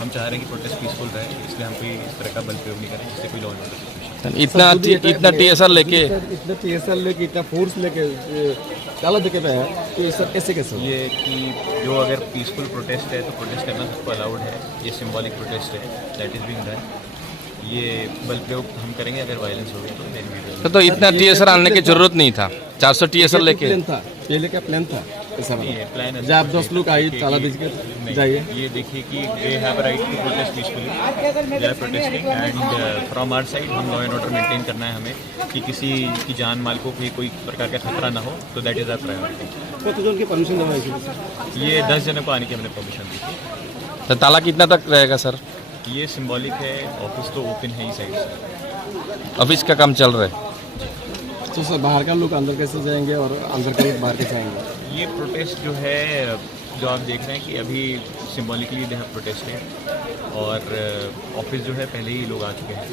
हम चाह रहे हैं कि प्रोटेस्ट पीसफुल रहे, इसलिए हम कोई इस तरह का बल प्रयोग नहीं करें जिससे कोई लॉ एंड ऑर्डर सिचुएशन। इतना टीएसआर लेके इतना टीएसआर लेके इतना फोर्स लेके काला जगह पे है तो ये सब कैसे कैसे ये कि जो अगर पीसफुल प्रोटेस्ट है तो प्रोटेस्ट करना सबको अलाउड है, ये सिंबॉलिक प्रोटेस्ट है दैट इज़ बीइंग डन। ये बल प्रयोग हम करेंगे अगर वायलेंस होगी तो then we will। तो इतना टीएसआर आने की जरूरत नहीं था, 400 टीएसआर लेके। प्लान था पहले क्या प्लान था ऐसा नहीं है प्लान है। जब आप 10 लोग आए ताला दीजिए नहीं, जाइए ये देखिए कि they have right to protest peacefully, they are protesting and from our side हम लॉ एंड ऑर्डर मेंटेन करना है हमें कि किसी की जान माल को कोई प्रकार का खतरा ना हो, तो दैट इज़ आवर प्रायोरिटी। तो उनकी परमिशन दवाई ये 10 जनों को आने की हमने परमिशन दी थी। तो ताला कितना तक रहेगा सर? ये सिंबॉलिक है, ऑफिस तो ओपन है ही साइड से। ऑफिस का काम चल रहा है। तो सर बाहर का लोग अंदर कैसे जाएंगे और अंदर के लोग बाहर कैसे आएंगे? ये प्रोटेस्ट जो है जो आप देख रहे हैं कि अभी सिंबॉलिकली दे हैव प्रोटेस्टेड और ऑफिस जो है पहले ही लोग आ चुके हैं।